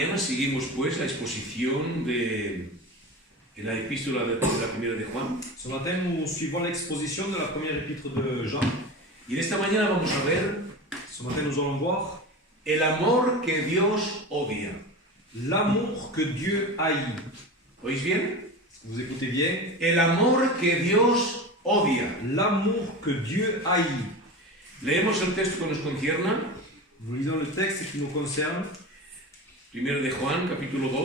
mañana seguimos pues la exposición de la epístola de la primera de Juan. Ce matin, nous suivons l'exposition de la première épître de Jean. Y en esta mañana vamos a ver Ce matin, nous allons voir el amor que Dios odia. l'amour que Dieu haït. ¿Oís bien? Vous écoutez bien? El amor que Dios odia. L'amour que Dieu haït. Leemos el texto que nos concierne. Nous lisons le texte qui nous concerne. Primero de Juan, capítulo 2,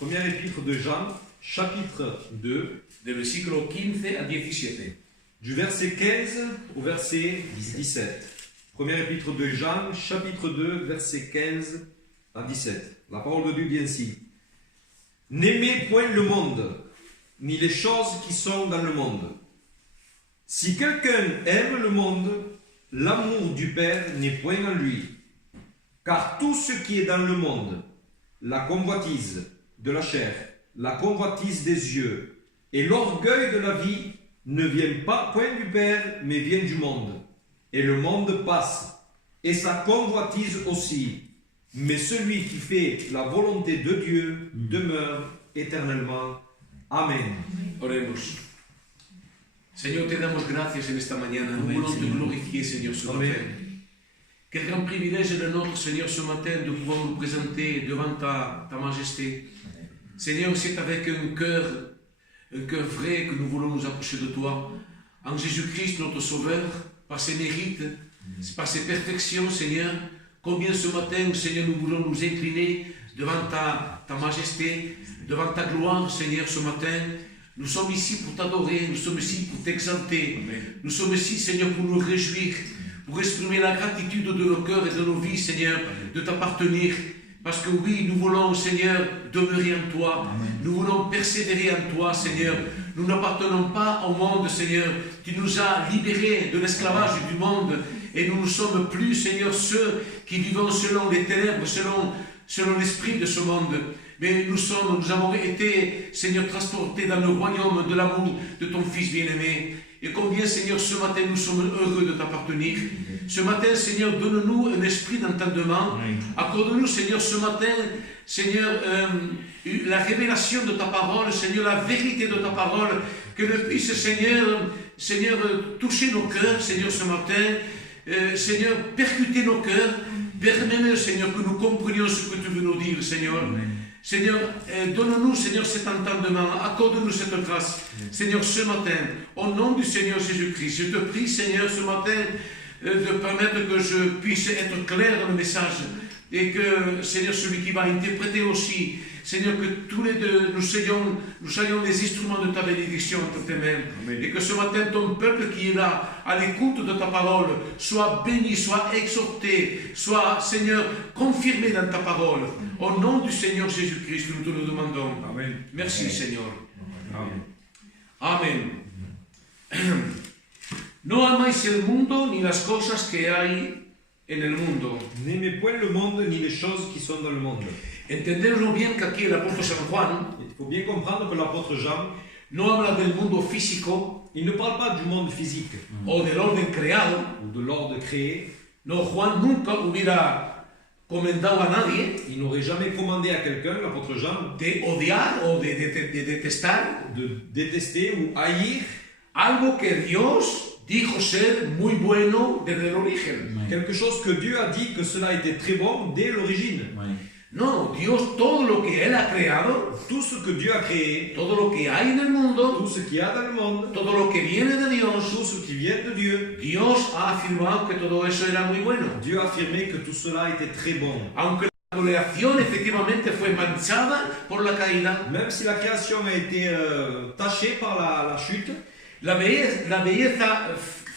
Première épître de Jean, chapitre 2, del versículo 15 al 17. du verset 15 au verset 17. Première épître de Jean, chapitre 2, verset 15 à 17. La parole de Dieu dit ainsi. N'aimez point le monde, ni les choses qui sont dans le monde. Si quelqu'un aime le monde, l'amour du Père n'est point en lui. Car tout ce qui est dans le monde, la convoitise de la chair, la convoitise des yeux et l'orgueil de la vie ne viennent pas point du Père, mais viennent du monde. Et le monde passe, et sa convoitise aussi. Mais celui qui fait la volonté de Dieu demeure éternellement. Amen. Oremos. Señor, te damos gracias en esta mañana. Nous Amen, voulons te Seigneur. glorifier, Seigneur, ce Amen. matin. Quel grand privilège est le nôtre, Seigneur, ce matin, de pouvoir nous présenter devant ta majesté. Seigneur, c'est avec un cœur vrai que nous voulons nous approcher de toi. En Jésus-Christ, notre Sauveur, par ses mérites, par ses perfections, Seigneur, combien ce matin, Seigneur, nous voulons nous incliner devant ta majesté, devant ta gloire, Seigneur, ce matin. Nous sommes ici pour t'adorer, nous sommes ici pour t'exalter. Nous sommes ici, Seigneur, pour nous réjouir, pour exprimer la gratitude de nos cœurs et de nos vies, Seigneur, de t'appartenir. Parce que oui, nous voulons, Seigneur, demeurer en toi. Nous voulons persévérer en toi, Seigneur. Nous n'appartenons pas au monde, Seigneur. Tu nous as libérés de l'esclavage du monde. Et nous ne sommes plus, Seigneur, ceux qui vivent selon les ténèbres, selon l'esprit de ce monde. Mais nous avons été, Seigneur, transportés dans le royaume de l'amour de ton Fils bien-aimé. Et combien, Seigneur, ce matin, nous sommes heureux de t'appartenir. Ce matin, Seigneur, donne-nous un esprit d'entendement. Accorde-nous, Seigneur, ce matin, Seigneur, la révélation de ta parole, Seigneur, la vérité de ta parole, que le puisse, Seigneur, toucher nos cœurs, Seigneur, ce matin, Seigneur, percuter nos cœurs. Permets-nous, Seigneur, que nous comprenions ce que tu veux nous dire, Seigneur. Seigneur, donne-nous, Seigneur, cet entendement, accorde-nous cette grâce, Seigneur, ce matin, au nom du Seigneur Jésus-Christ. Je te prie, Seigneur, ce matin, de permettre que je puisse être clair dans le message et que, Seigneur, celui qui va interpréter aussi, Seigneur, que tous les deux, nous soyons les instruments de ta bénédiction entre tes mains. Amen. Et que ce matin, ton peuple qui est là, à l'écoute de ta parole, soit béni, soit exhorté, soit, Seigneur, confirmé dans ta parole. Au nom du Seigneur Jésus-Christ, nous te le demandons. Amen. Merci, Amen. Seigneur. Amen. Amén. No amáis el mundo ni las cosas que hay en el mundo. N'aimez point le monde ni les choses qui sont dans le monde. Entendemos bien que aquí el apóstol San Juan Il faut bien comprendre que l'apôtre Jean, no habla del mundo físico il ne parle pas du monde physique o del orden creado. ou de l'ordre créé. No, Juan nunca hubiera comendado a nadie Il n'aurait jamais commandé à quelqu'un, l'apôtre Jean, de odiar o de detestar de détester ou haïr algo que Dios dijo ser muy bueno desde el origen. quelque chose que Dieu a dit que cela était très bon dès l'origine. No, Dios todo lo que Él ha creado, Tout ce que Dieu a créé, todo lo que hay en el mundo, tout ce qu'il y a dans le monde, todo lo que viene de Dios, tout ce qui vient de Dieu, Dios ha afirmado que todo eso era muy bueno. Dieu a affirmé que tout cela était très bon. Aunque la creación efectivamente fue manchada por la caída, Même si la création a été tachée par la chute, la belleza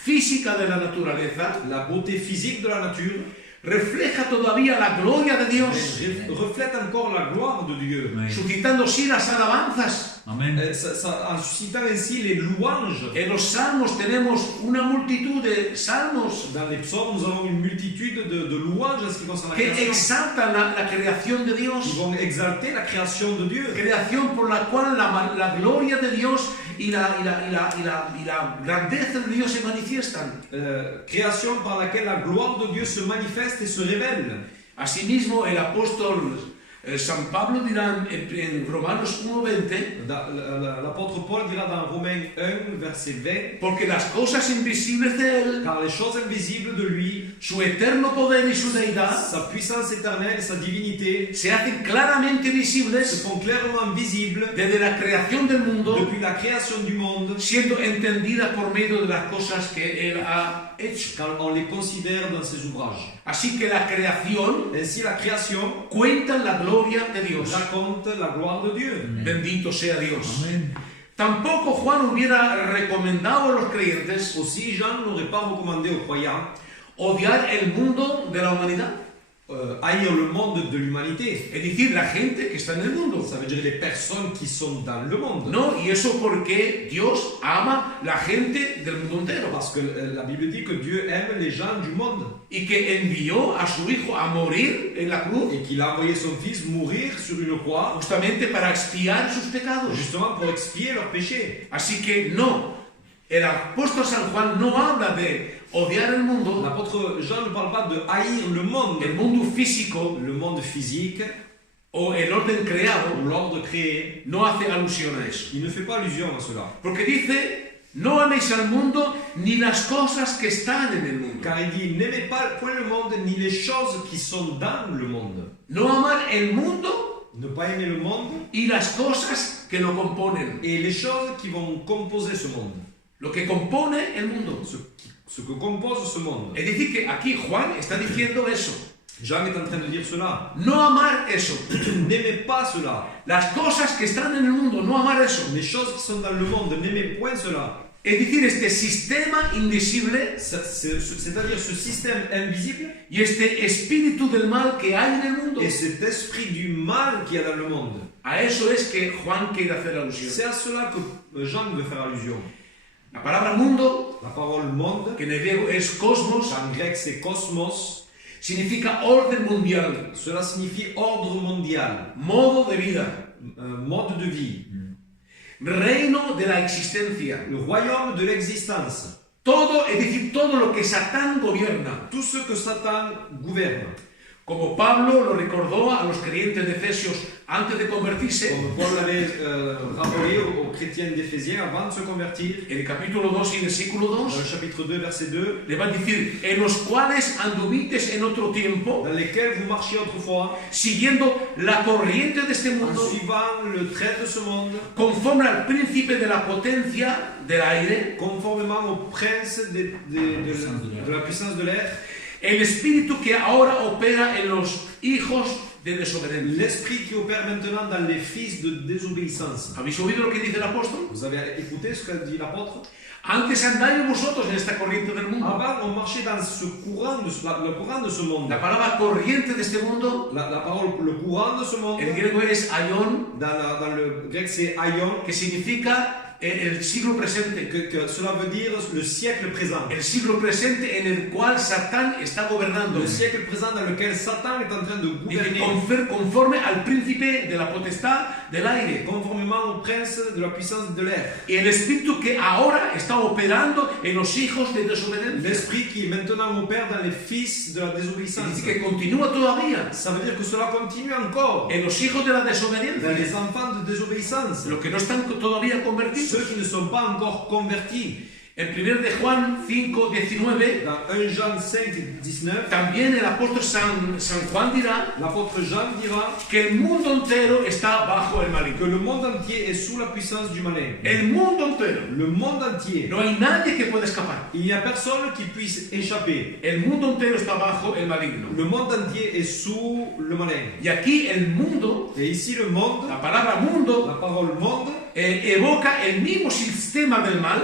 física de la naturaleza la beauté physique de la nature refleja todavía la gloria de Dios, reflète encore la gloire de Dieu. suscitando así las alabanzas. Amen. En suscitant ainsi les louanges. En los salmos tenemos una multitud de salmos Dans les psaumes, nous avons une multitude de louanges en ce qui concerne la que création. exaltan la creación de Dios, Ils vont exalter la création de Dieu. creación por la cual la gloria de Dios y la grandeza de Dios se manifiestan. Création par laquelle la gloire de Dieu se manifeste et se révèle. Asimismo, el apóstol San Pablo dirá en Romanos 1:20, L'apôtre Paul dira dans Romains 1, verset 20, porque las cosas invisibles de él, car les choses invisibles de lui, su eterno poder y su deidad, sa puissance éternelle, sa divinité, se hacen claramente se visibles font clairement visibles desde la creación del mundo, depuis la création du monde, siendo entendidas por medio de las cosas que él ha hecho. quand on les considère dans ses ouvrages. Así que la creación Ainsi, la création cuenta la gloria de Dios. raconte la gloire de Dieu. Bendito sea Dios. Tampoco Juan hubiera recomendado a los creyentes Aussi, Jean n'aurait pas recommandé aux croyants odiar el mundo de la humanidad. haïr le monde de l'humanité. Es decir, la gente que está en el mundo. Ça veut dire les personnes qui sont dans le monde. No, y eso porque Dios ama la gente del mundo entero. Parce que la Bible dit que Dieu aime les gens du monde Y que envió a su Hijo a morir en la cruz et qu'il a envoyé son Fils mourir sur une croix justamente para expiar sus pecados. justement pour expier leurs péchés. Así que no, el apóstol San Juan no habla de odiar el mundo, L'apôtre Jean ne parle pas de haïr le mundo físico monde physique o el orden creado, ou l'ordre créé. no hace alusión a eso. Il ne fait pas allusion à cela. Porque dice, no améis al mundo ni las cosas que están en el mundo. Car il dit, n'aimez pas point le monde ni les choses qui sont dans le monde. No amar el mundo Ne pas aimer le monde y las cosas que lo componen. et les choses qui vont composer ce monde. Lo que compone el mundo. Ce que compose ce monde. Es decir, que aquí Juan está diciendo eso. Jean est en train de dire cela. No amar eso. N'aimez pas cela. Las cosas que están en el mundo, no amar eso. Les choses qui sont dans le monde, n'aimez point cela. Es decir, este sistema invisible C'est-à-dire ce système invisible y este espíritu del mal que hay en el mundo. et cet esprit du mal qu'il y a dans le monde. A eso es que Juan quiere hacer alusión. C'est à cela que Jean veut faire allusion. La palabra mundo, La parole monde, que en el griego es cosmos, en grec c'est cosmos, significa orden mundial, cela signifie ordre mondial, modo de vida, mode de vie, reino de la existencia. le royaume de l'existence, Todo, es decir, todo lo que Satán gobierna. tout ce que Satan gouverne. Como Pablo lo recordó a los creyentes de Efesios antes de convertirse, Comme Paul l'avait rappelé aux chrétiens d'Éphésiens avant de se convertir, en el capítulo 2 y versículo dans 2, le chapitre 2, verset 2, le va a decir, en los cuales anduvisteis en otro tiempo, dans lesquels vous marchiez autrefois, siguiendo la corriente de este en mundo, suivant le trait de ce monde, conforme al príncipe de la potencia del aire, conformément au prince de la puissance de l'air, el espíritu que ahora opera en los hijos de desobediencia. l'esprit qui opère maintenant dans les fils de désobéissance. ¿Habéis oído lo que dice el apóstol? Vous avez écouté ce qu'a dit l'apôtre? Antes andáis vosotros en esta corriente del mundo. Avant, on marchait dans ce courant, le courant de ce monde. La palabra corriente de este mundo, La parole, le courant de ce monde, en griego es aion, dans le grec c'est aion, que significa el siglo presente. que cela veut dire le siècle présent. El siglo presente en el cual Satán está gobernando. Le siècle présent dans lequel Satan est en train de Dice, gouverner, conforme al príncipe de la potestad del aire. conformément au prince de la puissance de l'air. Y el espíritu que ahora está operando en los hijos de desobediencia. L'esprit qui maintenant opère dans les fils de la désobéissance. Dice que continúa todavía Ça veut dire que cela continue encore en los hijos de la dans les desobediencia. enfants de désobéissance. Los que no están todavía convertidos. Ceux qui ne sont pas encore convertis. En 1 de Juan 5:19, Dans 1 Jean 5, 19, también el apóstol San Juan dirá l'apôtre Jean dira que el mundo entero está bajo el que maligno. le monde entier est sous la puissance du malin. El mundo entero. Le monde entier. No hay nadie que pueda escapar. Il n'y a personne qui puisse échapper. El mundo entero está bajo el maligno. Le monde entier est sous le malin. Y aquí el mundo, Et ici, le monde, la palabra mundo, la parole monde, evoca el mismo sistema del mal,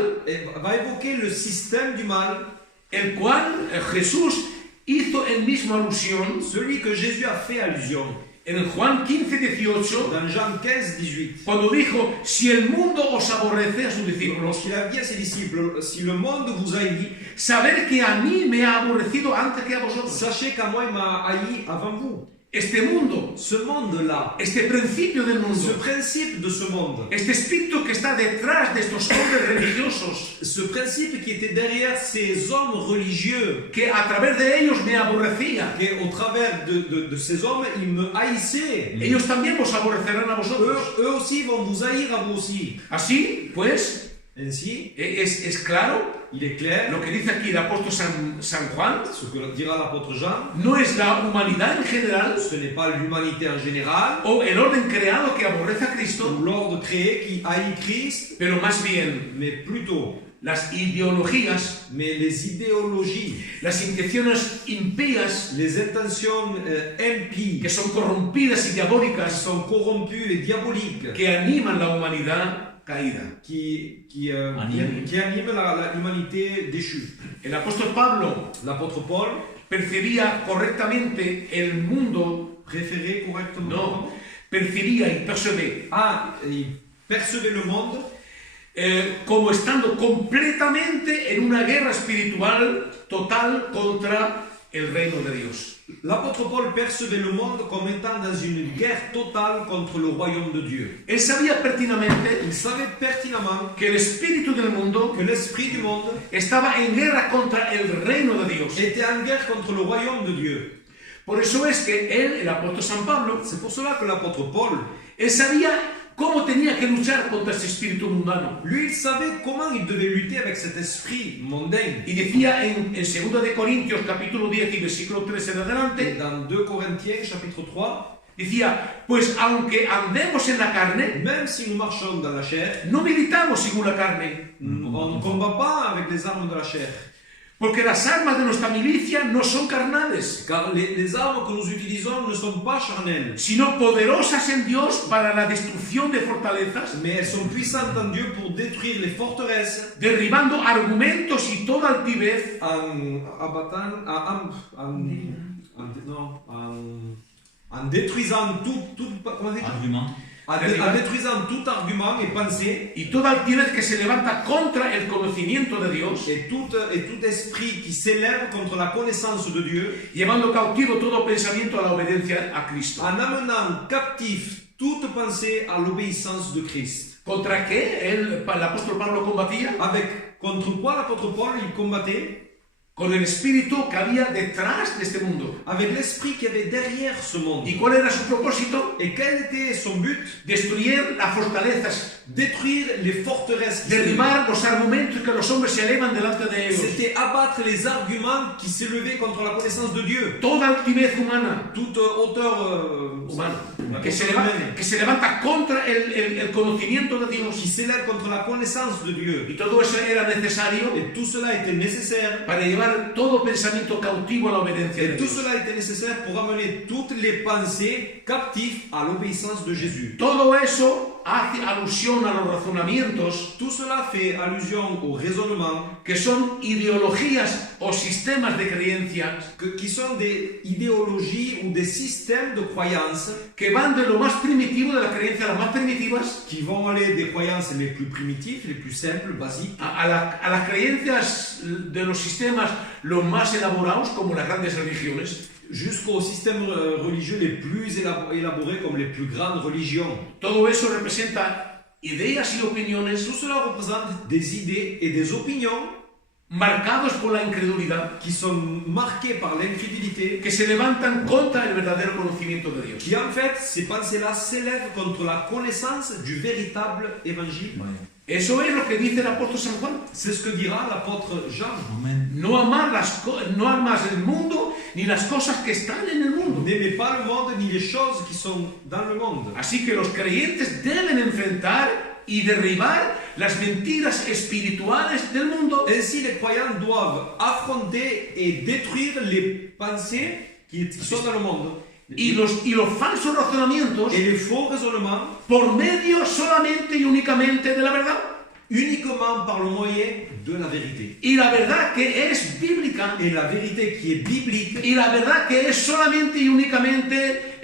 va évoquer le système du mal, el cual Jesús hizo el mismo alusión celui que Jésus a fait allusion en Juan 15:18, dans Jean 15, 18. cuando dijo, si el mundo os aborrece a sus discípulos, Lorsqu'il a dit à ses disciples, si le monde vous haït, saber que a mí me ha aborrecido antes que a vosotros. sachez qu'à moi il m'a haï avant vous. este mundo, ce monde-là, este principio del ce mundo, principe de ce monde, este espíritu que está detrás de estos hombres religiosos, ce principe qui était derrière ces hommes religieux, que a través de ellos me aborrecía, et au travers de ces hommes, ils me haïssaient. ellos también vos aborrecerán a vosotros. Eux aussi vont vous haïr à vous aussi. Así, pues, Ainsi, es claro il est clair, lo que dice aquí el apóstol San Juan, ce que dira l'apôtre Jean, no es la humanidad en general ce n'est pas l'humanité en général, o el orden creado que aborrece a ou Cristo, l'ordre créé qui haït Christ, pero más bien mais plutôt las ideologías, les idéologies, las intenciones impías les intentions impies, que son corrompidas y qui diabólicas sont corrompues et diaboliques, que animan la humanidad caída. qui Animent. animent l'humanité déchue. El apóstol Pablo L'apôtre Paul percibía correctamente el mundo, préférait correctement. no, percibía y percibía Il percevait le monde como estando completamente en una guerra espiritual total contra el reino de Dios. L'apôtre Paul percevait le monde comme étant dans une guerre totale contre le royaume de Dieu. Él sabía pertinamente Il savait pertinemment que el espíritu del mundo que l'esprit du monde estaba en guerra contra el reino de Dios. était en guerre contre le royaume de Dieu. Por eso es que él, el apóstol San Pablo, C'est pour cela que l'apôtre Paul, él sabía cómo tenía que luchar contra ese espíritu mundano. lui, il savait comment il devait lutter avec cet esprit mondain. Y decía en 2 de Corintios capítulo 10 y versículo 13 en Et adelante, dans 2 Corinthiens chapitre 3, decía, pues aunque andemos en la carne, même si nous marchons dans la chair, no militamos según la carne, on ne combat pas avec les armes de la chair. porque las armas de nuestra milicia no son carnales, Car les armes que nous utilisons ne sont pas charnelles, sino poderosas en Dios para la destrucción de fortalezas, mais elles sont puissantes en Dieu pour détruire les forteresses derribando argumentos y toda altivez en abattant, en détruisant comment dire, Argument. en détruisant tout argument et pensée y toda altivez que se levanta contra el conocimiento de Dios, et tout esprit qui s'élève contre la connaissance de Dieu, llevando cautivo todo pensamiento a la obediencia a Cristo. en amenant captif toute pensée à l'obéissance de Christ. ¿Contra qué el apóstol Pablo combatía? Contre quoi l'apôtre Paul il combattait? Con el espíritu que había detrás de este mundo. Avec l'esprit qu'il y avait derrière ce monde. ¿Y cuál era su propósito? Et quel était son but? Destruir las fortalezas, Détruire les forteresses. derribar los argumentos que los hombres se elevan delante de ellos. C'était abattre les arguments qui s'élevaient contre la connaissance de Dieu. Toda altivez humana, Toute hauteur humana la que, personne humaine que se levanta contra el conocimiento de Dios. qui s'élève contre la connaissance de Dieu. Y todo eso era necesario Et tout cela était nécessaire. para llevar todo pensamiento cautivo a la obediencia de Et tout Dios. cela était nécessaire pour amener toutes les pensées captives à l'obéissance de Jésus. Todo eso hace alusión a los razonamientos Tout cela fait allusion au raisonnement que son ideologías o sistemas de creencias qui sont des idéologies ou des systèmes de croyances que van de lo más primitivo, de las creencias las más primitivas, qui vont aller des croyances les plus primitives, les plus simples, basiques, a las creencias de los sistemas los más elaborados, como las grandes religiones. jusqu'aux systèmes religieux les plus élaborés comme les plus grandes religions. Todo eso representa ideas y opiniones Tout cela représente des idées et des opinions marcados por la incredulidad, qui sont marquées par l'incrédulité, que se levantan contra el verdadero conocimiento de Dios. qui en fait, ces pensées-là s'élèvent contre la connaissance du véritable évangile. Eso es lo que dice el apóstol San Juan. C'est ce que dira l'apôtre Jean. Amen. No amas el mundo ni las cosas que están en el mundo. N'aimez pas le monde ni les choses qui sont dans le monde. Así que los creyentes deben enfrentar y derribar las mentiras espirituales del mundo Ainsi, les croyants doivent affronter et détruire les pensées qui sont dans le monde y los falsos razonamientos et les faux raisonnements por medio solamente y únicamente de la verdad. uniquement par le moyen de la vérité. Y la verdad que es bíblica. Et la vérité qui est biblique, Y la verdad que es solamente y únicamente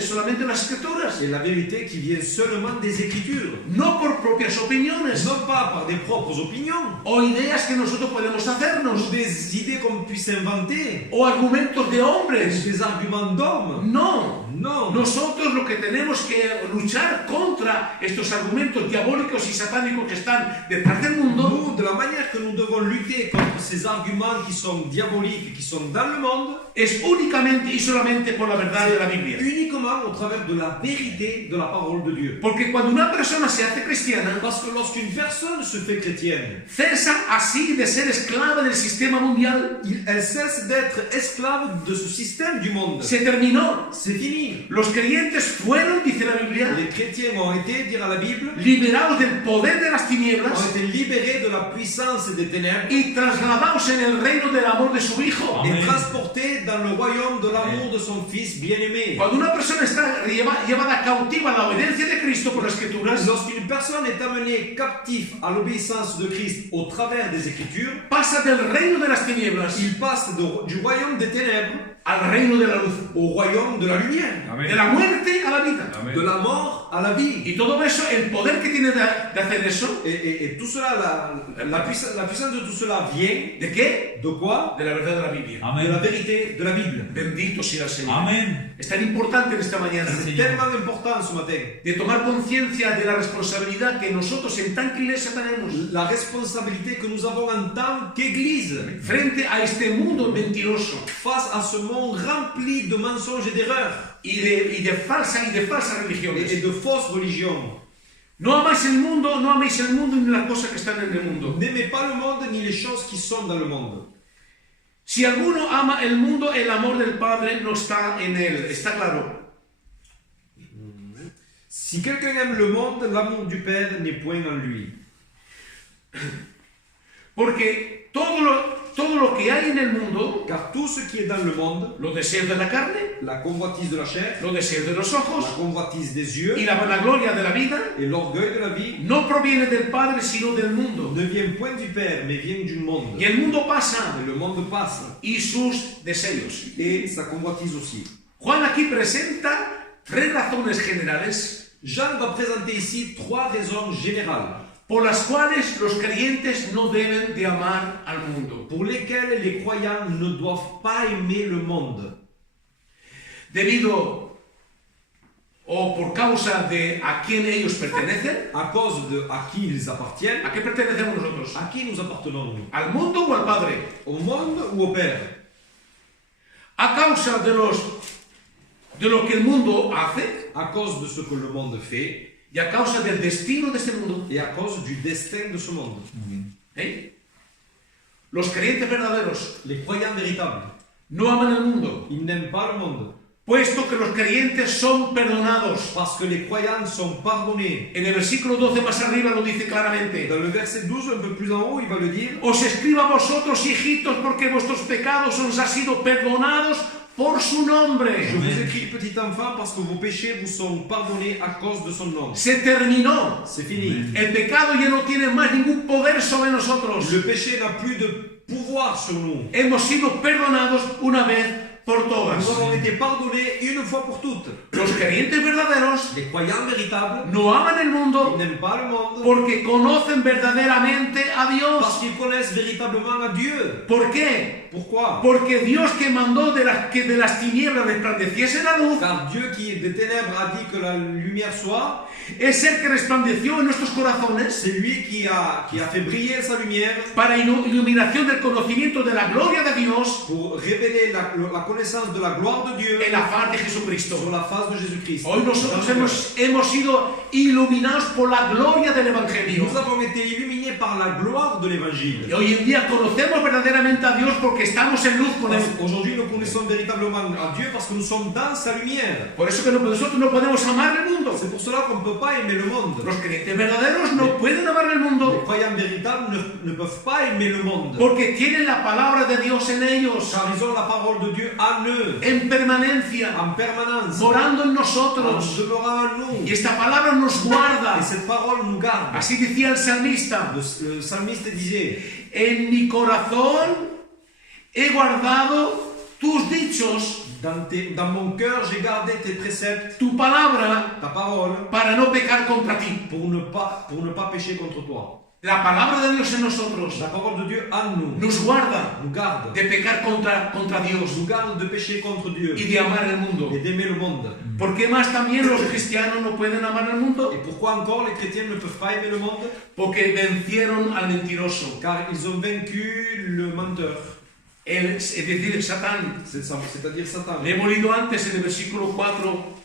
solamente las escrituras. et la vérité qui vient seulement des Écritures. No por propias opiniones Non pas par des propres opinions, o ideas que nosotros podemos ou hacernos des idées qu'on puisse inventer, o argumentos de ou hombres. des arguments d'hommes. No. Non. Nosotros lo que tenemos que luchar contra estos argumentos diabólicos y satánicos que están detrás del mundo Nous, de la manière que nous devons lutter contre ces arguments qui sont diaboliques, qui sont dans le monde, es únicamente y solamente por la verdad de la Biblia. uniquement au travers de la vérité de la parole de Dieu. Porque cuando una persona se hace cristiana, Parce que lorsqu'une personne se fait chrétienne, cesa así de ser esclava del sistema mundial. elle cesse d'être esclave de ce système du monde. Se terminó. C'est fini. Los creyentes fueron, dice la Biblia, Les chrétiens ont été, dire à la Bible, liberados del poder de las tinieblas ont été libérés de la puissance des ténèbres y trasladados en el reino del amor de su Hijo. et transportés dans le royaume de l'amour de son Fils bien-aimé. Cuando una persona está llevada cautiva a la obediencia de Cristo por las Escrituras, Lorsqu'une personne est amenée captive à l'obéissance de Christ au travers des Écritures, pasa del reino de las tinieblas il passe du royaume des ténèbres al reino de la luz, au royaume de la lumière, de la muerte a la vida. de la mort à la vie. Y todo eso, el poder que tiene de hacer eso, Et tout cela, la puissance de tout cela vient ¿de qué? de quoi? De la verdad de la Biblia. De la vérité de la Bible. Bendito sea el Señor. Amén. Es tan importante en esta mañana C'est tellement important ce matin. de tomar conciencia de la responsabilidad que nosotros en tanta iglesia tenemos La responsabilité que nous avons en tant qu'Église frente a este mundo mentiroso face à ce monde rempli de mensonges et d'erreurs y de falsas et religiones. de fausses religions. No améis el mundo ni las cosas que están en el mundo. N'aimez pas le monde ni les choses qui sont dans le monde. Si alguno ama el mundo, el amor del Padre no está en él. Está claro. Si quelqu'un aime le monde, l'amour du Père n'est point en lui. Porque todo lo que hay en el mundo, Car tout ce qui est dans le monde, los deseos de la carne, la convoitise de la chair, los deseos de los la ojos convoitise des yeux y la vanagloria de la vida, et l'orgueil de la vie, no proviene del Padre sino del mundo. ne vient point du Père, mais vient du monde. Y el mundo pasa Et le monde passe, y sus deseos. et sa convoitise aussi. Juan aquí presenta 3 razones generales Jean va présenter ici 3 raisons générales por las cuales los creyentes no deben de amar al mundo. pour lesquelles les croyants ne doivent pas aimer le monde. Debido o por causa de a quién ellos pertenecen. À cause de à qui ils appartiennent. ¿A qué pertenecemos nosotros? À qui nous appartenons nous? ¿Al mundo o al Padre? Au monde ou au Père? A causa de lo que el mundo hace À cause de ce que le monde fait y a causa del destino de este mundo. et à cause du destin de ce monde. ¿Eh? Los creyentes verdaderos Les croyants véritables, no aman el mundo, ils n'aiment pas le monde puesto que los creyentes son perdonados. parce que les croyants sont pardonnés. En el versículo 12 más arriba lo dice claramente. Dans le verset 12, un peu plus en haut, il va le dire. Os escribo a vosotros, hijitos, porque vuestros pecados os han sido perdonados por su nombre. Je vous écris, petit enfant, parce que vos péchés vous sont pardonnés à cause de son nom. Se terminó. C'est fini. El pecado ya no tiene más ningún poder sobre nosotros. Le péché n'a plus de pouvoir sur nous. Hemos sido perdonados una vez por todas. Nous avons été pardonnés une fois pour toutes. Los creyentes verdaderos Les croyants véritables, no aman el ils mundo n'aiment pas le monde porque conocen verdaderamente a parce Dios. qu'ils connaissent véritablement à Dieu. ¿Por qué? Pourquoi? Porque Dios que mandó que de las tinieblas resplandeciese la luz Car Dieu qui est des ténèbres a dit que la lumière soit. es el que resplandeció en nuestros corazones C'est lui qui a fait briller sa lumière para iluminación del conocimiento de la gloria de Dios pour révéler la connaissance de la gloire de Dieu en la faz de Jesucristo. sur la face de Jésus-Christ. Hoy nosotros hemos sido iluminados por la gloria del Evangelio. Nous avons été illuminés par la gloire de Y l'Évangile. hoy en día conocemos verdaderamente a Dios porque porque estamos en luz con Él. Aujourd'hui, nous connaissons véritablement à Dieu parce que nous sommes dans sa lumière. Por eso que nosotros no podemos amar el mundo. C'est pour cela qu'on ne peut pas aimer le monde. Los creyentes verdaderos no pueden amar el Les mundo croyants véritables ne peuvent pas aimer le monde. porque tienen la palabra de Dios en ellos, Car ils ont la parole de Dieu en eux, en permanencia, en permanence, morando en en nosotros. demeurant en nous. Y esta palabra nos guarda. Et cette parole nous garde. Así decía el salmista: Le psalmiste disait, en mi corazón he guardado tus dichos, dans mon cœur, j'ai gardé tes préceptes, tu palabra, ta parole, para no pecar contra ti. pour ne pas pécher contre toi. La palabra de Dios en nosotros La parole de Dieu en nous nos guarda nous garde, de pecar contra Dios nous garde de pécher contre Dieu y de amar el mundo. et d'aimer le monde. ¿Por qué más también los cristianos no pueden amar el mundo? Et pourquoi encore les chrétiens ne peuvent pas aimer le monde? Porque vencieron al mentiroso, Car ils ont vaincu le menteur, es decir, Satán. c'est-à-dire Satan. Le hemos leído antes en el versículo 4,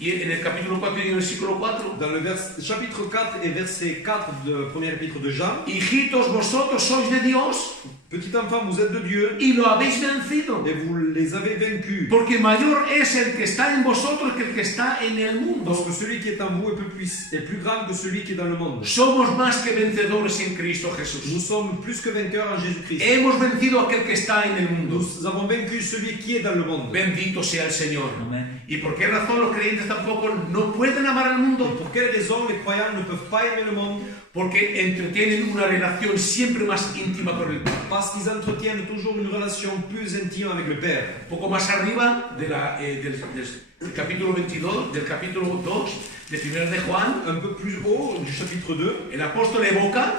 y en el capítulo 4 y en el versículo 4. Dans le chapitre 4 et verset 4 du premier épître de Jean, Hijitos, vosotros sois de Dios petit enfant, vous êtes de Dieu y lo habéis vencido. et vous les avez vaincus. Porque mayor es el que está en vosotros que el que está en el mundo. Parce que celui qui est en vous est plus grand que celui qui est dans le monde. Somos más que vencedores en Cristo Nous Jesús. sommes plus que vainqueurs en Jésus-Christ. Hemos vencido a aquel que está en el mundo. Nous avons vaincu celui qui est dans le monde. Bendito sea el Señor. Amén. ¿Y por qué razón los creyentes tampoco no pueden amar al Et mundo? pour quelle raison les croyants ne peuvent pas aimer le monde? Porque entretienen una relación siempre más íntima con el Padre. Parce qu'ils entretiennent toujours une relation plus intime avec le Père. Un poco más arriba del capítulo 22, del capítulo 2 de 1 de Juan, Un peu plus haut du chapitre 2, el apóstol evoca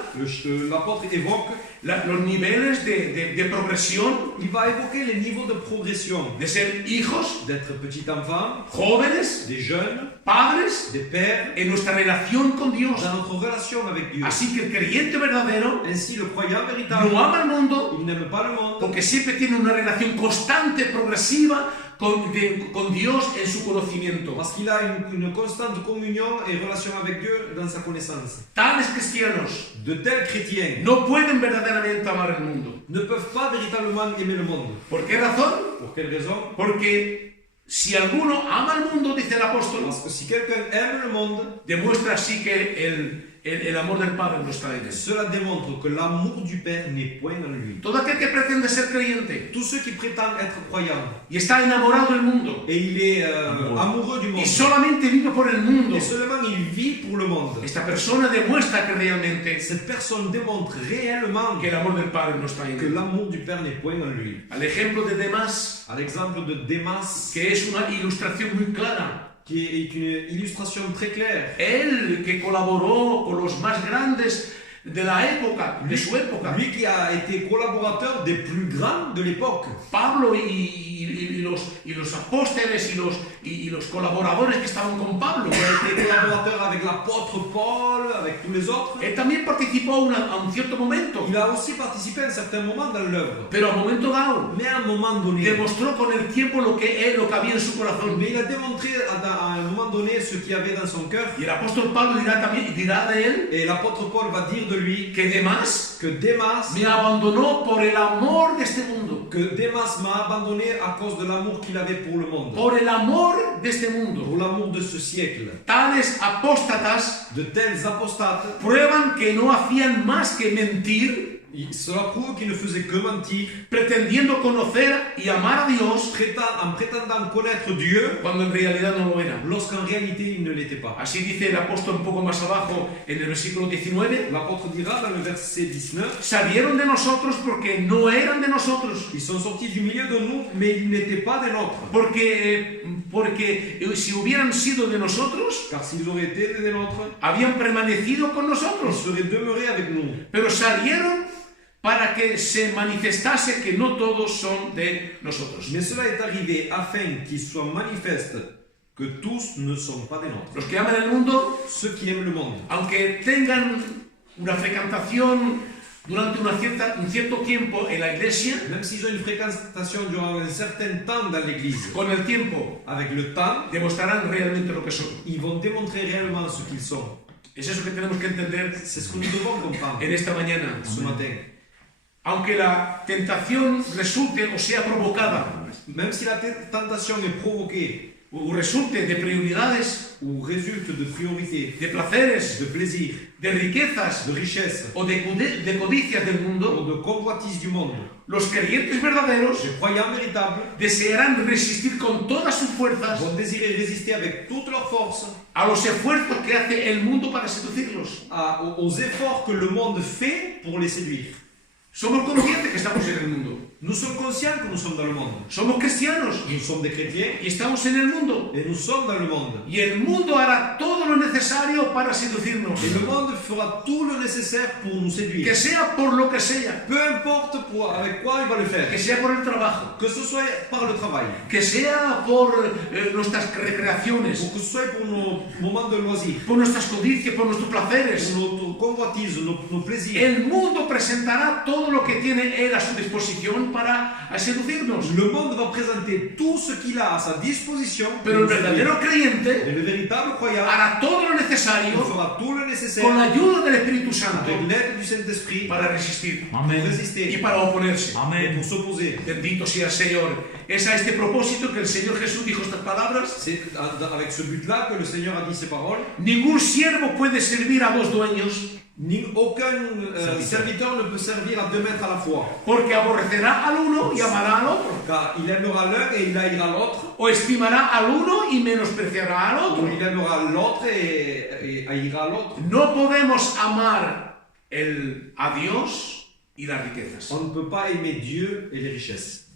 l'apôtre évoque, los niveles de progresión il va évoquer les niveaux de progression, de ser hijos, d'être petit enfant, jóvenes, des jeunes, padres, des pères, en nuestra relación con Dios. dans notre relation avec Dieu. Así que el creyente verdadero Ainsi, le croyant véritable, no ama al mundo il n'aime pas le monde, porque siempre tiene una relación constante, progresiva con Dios en su conocimiento. parce qu'il a une constante communion et relation avec Dieu dans sa connaissance. Tales cristianos De tels chrétiens no pueden verdaderamente amar el mundo. ne peuvent pas véritablement aimer le monde. ¿Por qué razón? Pour quelle raison? Porque si alguno ama al mundo, dice el apóstol, Parce que si quelqu'un aime le monde, demuestra así que el amor del Padre no está en él. cela démontre que l'amour du Père n'est point en lui. Todo aquel que pretende ser creyente Tous ceux qui prétendent être croyants y está enamorado del mundo et il est amoureux du y monde solamente vive por el mundo, et seulement il vit pour le monde, esta persona demuestra que realmente cette personne démontre réellement que el amor del Padre no está en que él. l'amour du Père n'est point en lui. Al ejemplo de Demas, À l'exemple de Démas, que es una ilustración muy clara. qui est une illustration très claire. Él que colaboró con los más grandes de la época, de su época. Lui qui a été collaborateur des plus grands de l'époque. Pablo y los apóstoles y los colaboradores que estaban con Pablo. Il a été collaborateur avec l'apôtre Paul, avec tous les autres. Él también participó a un cierto momento, Il a aussi participé à un certain moment dans l'œuvre. pero a un momento dado Mais à un moment donné, demostró con el tiempo lo que había en su corazón. mais il a démontré à un moment donné ce qu'il y avait dans son cœur. Y el apóstol Pablo dirá de él Et l'apôtre Paul va dire de lui que Demas que Démas, me abandonó por el amor de este mundo. que Démas m'a abandonné à cause de l'amour qu'il avait pour le monde, Por el amor de este mundo. pour l'amour de ce siècle. Tales apóstatas De tels apostates, prueban que no hacían más que mentir, cela prouve qu'il ne faisait que mentir, pretendiendo conocer y amar a Dios en prétendant connaître Dieu, cuando en realidad no lo eran. lorsqu'en réalité il ne l'était pas. Así dice el apóstol un poco más abajo en el versículo 19. L'apôtre dira dans le verset 19, Salieron de nosotros porque no eran de nosotros. ils sont sortis du milieu de nous, mais ils n'étaient pas des nôtres. Porque si hubieran sido de nosotros, Car s'ils auraient été des nôtres, habían permanecido con ils nosotros. seraient demeurés avec nous. Pero salieron para que se manifestase que no todos son de nosotros. Mais cela est arrivé afin qu'il soit manifeste que tous ne sont pas des nôtres. Los que aman el mundo, Ceux qui aiment le monde, aunque tengan una frecuentación durante un cierto tiempo en la iglesia, même s'ils ont une fréquentation durant un certain temps dans l'église, con el tiempo avec le temps, demostrarán realmente lo que son. ils vont démontrer réellement ce qu'ils sont. Es eso que tenemos que entender C'est ce que nous devons comprendre en esta mañana. ce matin. aunque la tentación resulte o sea provocada Même si la tentation est provoquée o resulte de prioridades, ou résulte de priorités, de placeres, de plaisirs, de riquezas de richesses o de codicias del ou mundo, de convoitises du monde, los creyentes verdaderos les croyants véritables desearán resistir con todas sus fuerzas vont désirer résister avec toute leur force a los esfuerzos que hace el mundo para seducirlos. aux efforts que le monde fait pour les séduire. Somos conscientes que estamos en el mundo. Nous sommes conscients que nous sommes dans le monde. Somos cristianos Nous sommes des chrétiens y estamos en el mundo. et nous sommes dans le monde. Y el mundo hará todo lo necesario para seducirnos. Et le monde fera tout le nécessaire pour nous séduire. Que sea por lo que sea. Peu importe avec quoi il va le faire. Que sea por el trabajo. Que ce soit par le travail. Que sea por nuestras recreaciones. Ou que ce soit pour nos moments de loisirs. Por nuestras codicias, por nuestros placeres. Pour nos convoitises, nos plaisirs. El mundo presentará todo lo que tiene él a su disposición para seducirnos. Le monde va présenter tout ce qu'il a à sa disposition. Pero el verdadero creyente Et le véritable croyant hará todo lo necesario fera tout le nécessaire con la ayuda del Espíritu Santo avec l'aide du Saint-Esprit para resistir pour Amén. résister y para oponerse. et Amén. pour s'opposer. Bendito sea el Señor. Es a este propósito que el Señor Jesús dijo estas palabras. C'est avec ce but-là que le Seigneur a dit ces paroles. Ningún siervo puede servir a dos dueños, Aucun serviteur ne peut servir à 2 maîtres à la fois. porque aborrecerá al uno y amará al otro, Car il aimera l'un et il haïra l'autre, o estimará al uno y menospreciará al ou otro. il aimera l'autre et haïra l'autre. No podemos amar a Dios y las riquezas. On ne peut pas aimer Dieu et les richesses.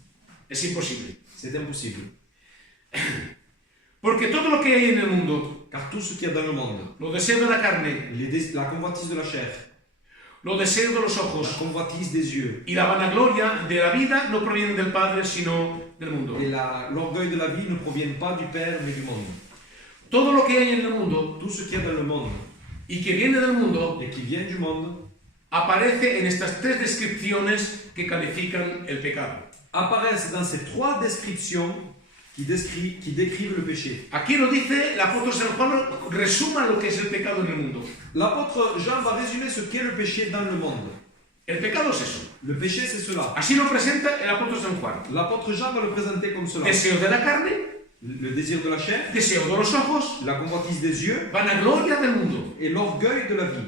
Es imposible. C'est impossible. Porque todo lo que hay en el mundo, Car tout ce qu'il y a dans le monde, los deseos de la carne, la convoitise de la chair, los deseos de los la ojos convoitise des yeux y la vanagloria de la vida no provienen del Padre, sino del mundo. et l'orgueil de la vie ne proviennent pas du Père mais du monde. Todo lo que hay en el mundo Tout ce qu'il y a dans le monde y que viene del mundo et qui vient du monde aparece en estas tres descripciones que califican el pecado. apparaissent dans ces 3 descriptions qui décrivent le péché. Aquí lo dice el apóstol San Juan, resuma lo que es el pecado en el mundo. L'apôtre Jean va résumer ce qu'est le péché dans le monde. El pecado es eso. Le péché, c'est cela. Así lo presenta el apóstol San Juan. L'apôtre Jean va le présenter comme cela. Deseos de la carne, Le désir de la chair, deseos de los ojos, la convoitise des yeux vanagloria del mundo. et l'orgueil de la vie.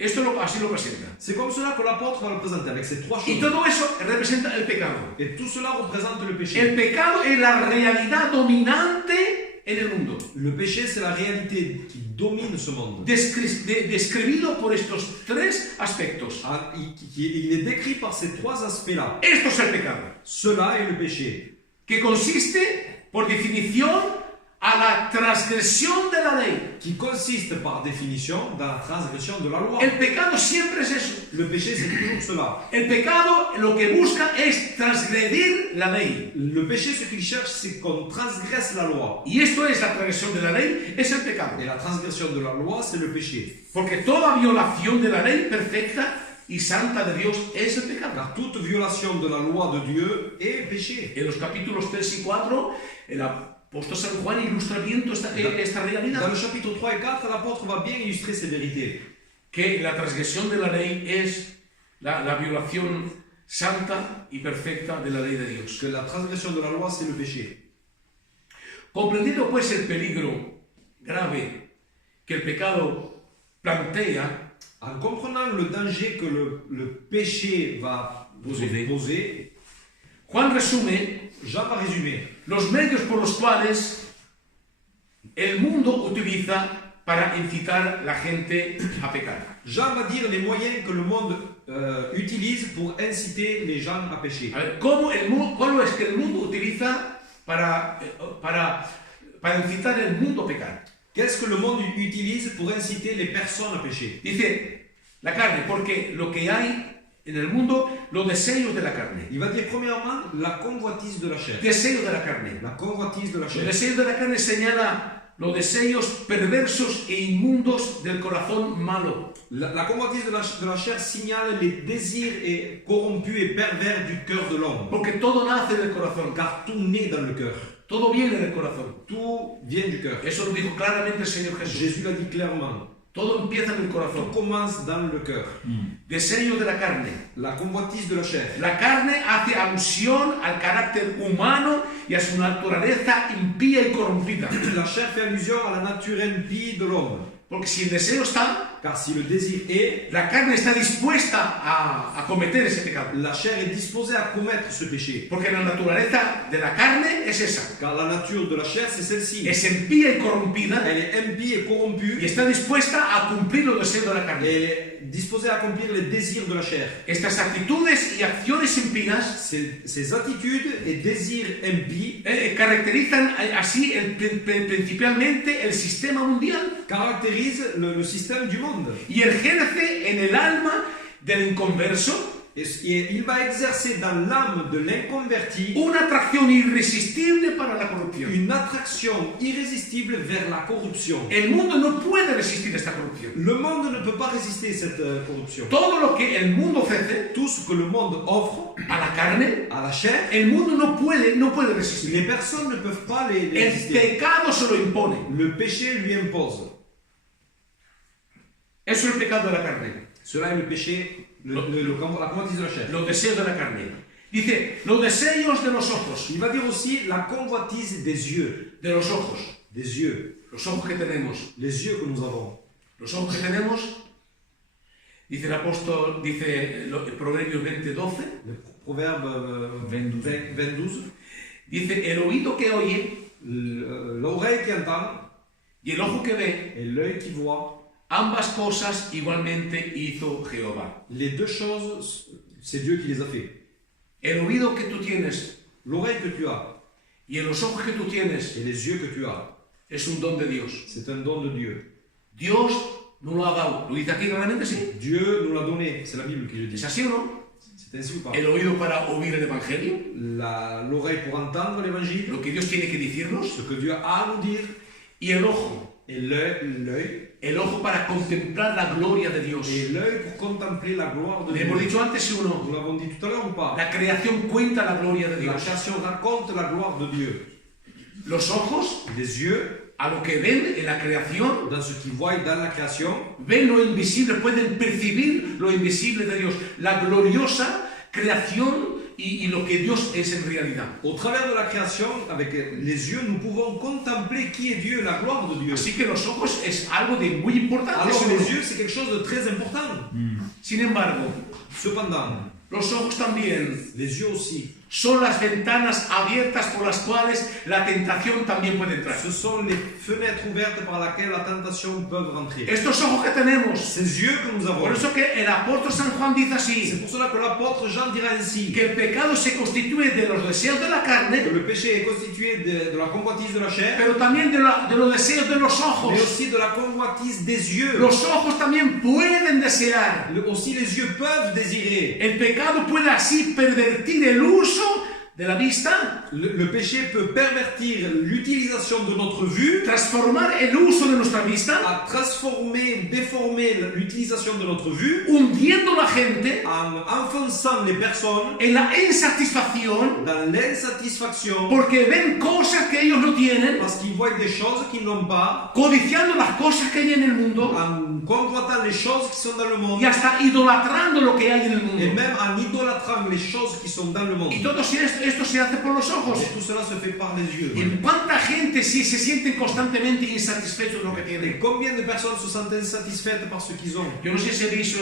Así lo presenta. C'est comme cela que l'apôtre va le présenter, avec ces 3 Y choses. todo eso representa el pecado. Et tout cela représente le péché. El pecado es la realidad dominante en el mundo. Le péché, c'est la réalité qui domine ce monde. Describido por estos tres aspectos. Il est décrit par ces 3 aspects-là. Esto es el pecado. Cela est le péché, Que consiste, por definición, a la transgresión de la ley. qui consiste par définition dans la transgression de la loi. El pecado siempre es eso. Le péché, c'est toujours cela. El pecado lo que busca es transgredir la ley. Le péché, ce qu'il cherche, c'est qu'on transgresse la loi. Y esto es la transgresión de la ley, es el pecado. Et la transgression de la loi, c'est le péché. Porque toda violación de la ley perfecta y santa de Dios es el pecado. Car toute violation de la loi de Dieu est péché. En los capítulos 3 y 4, el apóstol San Juan ilustra bien esta Dans realidad. le chapitre 3 et 4, l'apôtre va bien illustrer ces vérités. Que la transgresión de la ley es la violación santa y perfecta de la ley de Dios. Que la transgression de la loi, c'est le péché. Comprendiendo pues el peligro grave que el pecado plantea, En comprenant le danger que le péché va poser, Juan resume Jean va résumer los medios por los cuales el mundo utiliza para incitar a la gente a pecar. Jean va dire les moyens que le monde utilise pour inciter les gens à pécher. A ver, ¿cómo es que el mundo utiliza para incitar el mundo a pecar? Qu'est-ce que le monde utilise pour inciter les personnes à pécher? Dice la carne, porque lo que hay en el mundo, los deseos de la carne. Il va dire premièrement la convoitise de la chair. Deseos de la carne. La convoitise de la Los chair. deseos de la carne señala los deseos perversos e inmundos del corazón malo. La convoitise de la chair signale les désirs corrompus et pervers du cœur de l'homme. Porque todo nace del corazón. Car tout naît dans le cœur. Todo viene del corazón. Tout vient du cœur. Eso lo dijo claramente el Señor Jesús. Jésus l'a dit clairement. Todo empieza en el Tout corazón. commence dans le cœur. Deseo de la carne. La convoitise de la chair. La carne hace alusión al carácter humano y a su naturaleza impía y corrompida. La chair fait allusion à la nature impie de l'homme. Porque si el deseo está, Car si le désir est, la carne está dispuesta a cometer ese pecado. la chair est disposée à commettre ce péché. Porque la naturaleza de la carne es esa. Car la nature de la chair, c'est celle-ci. Es impía y corrompida Elle est impie et y corrompue. está dispuesta a cumplir los deseos de la carne. Elle est disposée à accomplir les désirs de la chair. Estas actitudes y acciones impías Ces attitudes et désirs impies caracterizan así principalmente el sistema mundial caractérisent le système du monde. y ejerce en el alma del inconverso Et il va exercer dans l'âme de l'inconverti una atracción irresistible para la corrupción. une attraction irrésistible vers la corruption. El mundo no puede resistir esta corrupción. Le monde ne peut pas résister cette corruption. Todo lo que el mundo ofrece Tout ce que le monde offre a la carne, à la chair, el mundo no puede resistir. les personnes ne peuvent pas les El résister. pecado se lo impone. Le péché lui impose. Eso es el pecado de la carne. Cela est le péché, la convoitise de la chair. Los deseos de la carne. Dice, los deseos de los ojos. Il va dire aussi la convoitise des yeux. De los ojos. Des yeux. Los ojos que tenemos. Les yeux que nous avons. Los ojos que tenemos. Dice el apóstol, dice el Proverbios 20:12. Le proverbe 20:12. Dice, el oído que oye L'oreille qui entend y el ojo que ve, et l'œil qui voit. ambas cosas igualmente hizo Jehová. Les deux choses, c'est Dieu qui les a fait. El oído que tú tienes L'oreille que tu as y los ojos que tú tienes et les yeux que tu as, es un don de Dios. c'est un don de Dieu. Dios nos lo ha dado. ¿Lo dice aquí claramente? Sí. Dieu nous l'a donné, c'est la Bible qui le ¿Es dit. así o no? C'est ainsi ou pas? El oído para oír el Evangelio, L'oreille pour entendre l'évangile, lo que Dios tiene que decirnos, ce que Dieu a à nous dire, y el ojo. et l'œil, El ojo para contemplar la gloria de Dios. et l'œil pour contempler la gloire de ¿Le Dieu. hemos dicho antes, sí o no? Nous l'avons dit tout à l'heure ou pas? La creación cuenta la gloria de La Dios. création raconte la gloire de Dieu. Los ojos, Les yeux, a lo que ven en la creación, dans ce qu'ils voient dans la création, ven lo invisible, pueden percibir lo invisible de Dios, la gloriosa creación y lo que Dios es en realidad. au travers de la création, avec les yeux, nous pouvons contempler qui est Dieu, la gloire de Dieu. Así que los ojos es algo de muy importante. Alors ¿sí o no? les yeux, c'est quelque chose de très important. Sin embargo, Cependant, los ojos también les yeux aussi, son las ventanas abiertas por las cuales la tentación también puede entrar. ce sont les fenêtres ouvertes par lesquelles la tentation peut rentrer. Estos ojos que tenemos, Ces yeux que nous avons. por eso que el apóstol San Juan dice C'est así, pour cela que l'apôtre Jean dira ainsi, que el pecado se constituye de los deseos de la que carne, le péché est constitué de la convoitise de la chair, pero también de los deseos de los mais ojos. aussi de la convoitise des yeux. Los ojos también pueden desear. Aussi les yeux peuvent désirer. El pecado puede así pervertir el uso de la vista, Le péché peut pervertir l'utilisation de notre vue, transformar el uso de nuestra vista, à transformer, déformer l'utilisation de notre vue, hundiendo la gente en enfonçant les personnes en la insatisfacción dans l'insatisfaction, porque ven cosas que ellos no tienen, parce qu'ils voient des choses qu'ils n'ont pas, codiciando las cosas que hay en el mundo en convoitant les choses qui sont dans le monde, y hasta idolatrando lo que hay en el et mundo. même en idolâtrant les choses qui sont dans le monde. Y todo esto se hace por los ojos. Et tout cela se fait par les yeux. ¿Y cuánta gente si se sienten constantemente insatisfechos de lo que Et tienen? combien de personnes se sentent insatisfaites par ce qu'ils ont? Yo no sé si habéis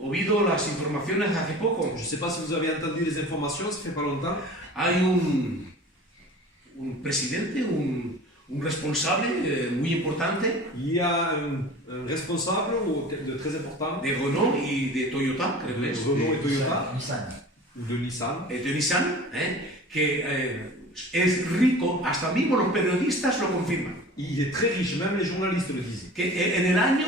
oído las informaciones hace poco. Je ne sais pas si vous avez entendu les informations, ça fait pas longtemps. Hay un presidente, un responsable muy importante Il y a un responsable de très important de Renault y de Toyota, creo que de es, Renault et Toyota, Nissan. ou de Nissan, de Nissan, que es rico, hasta mismo los periodistas lo confirman. il est très riche, même les journalistes le disent. Que en el año,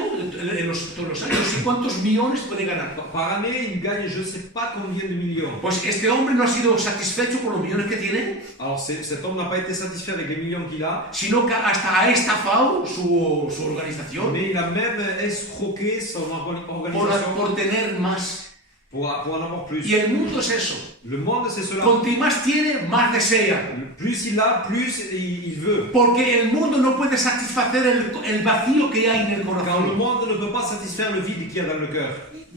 todos los años, no sé cuántos millones puede ganar. Par année, il gagne je ne sais pas combien de millions. Pues este hombre no ha sido satisfecho por los millones que tiene, Alors cet homme n'a pas été satisfait avec les millions qu'il a, sino que hasta ha estafado su organización mais il a même escroqué son organisation por tener más. pour en avoir plus. Y el mundo es eso. Le monde, c'est cela. Cuanto más tiene, más desea. Plus il a, plus il veut. Porque el mundo no puede satisfacer el vacío que hay en el Car le corazón. monde ne peut pas satisfaire le vide qu'il y a dans le cœur.